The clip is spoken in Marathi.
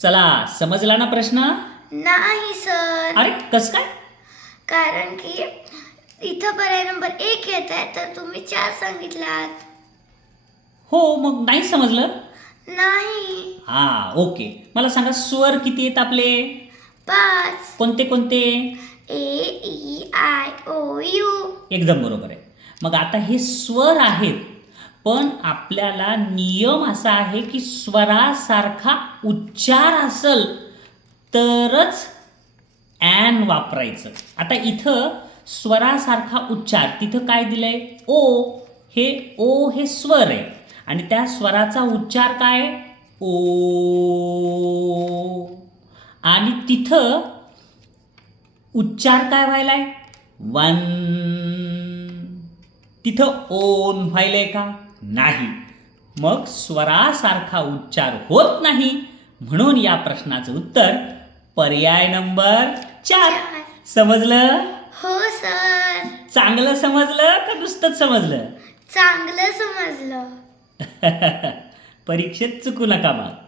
चला समजला ना प्रश्न? नाही सर. अरे कस काय? कारण की इथं पर्याय नंबर एक येत आहे तर तुम्ही चार सांगितलात. हो मग नाही समजलं? नाही. हा ओके. मला सांगा स्वर किती आहेत आपले? पाच. कोणते कोणते? A E I O U. एकदम बरोबर आहे. मग आता हे स्वर आहेत पण आपल्याला नियम असा आहे की स्वरासारखा उच्चार असेल तरच ॲन वापरायचं. आता इथं स्वरासारखा उच्चार तिथं काय दिलंय? ओ हे ओ हे स्वर आहे. आणि त्या स्वराचा उच्चार काय? ओ. आणि तिथं उच्चार काय व्हायलाय? वन. तिथं ओन व्हायलंय का? नाही. मग स्वरासारखा उच्चार होत नाही म्हणून या प्रश्नाचं उत्तर पर्याय नंबर चार. समजलं? हो सर. चांगलं समजलं का नुसतंच समजलं? चांगलं समजलं. परीक्षेत चुकू नका मग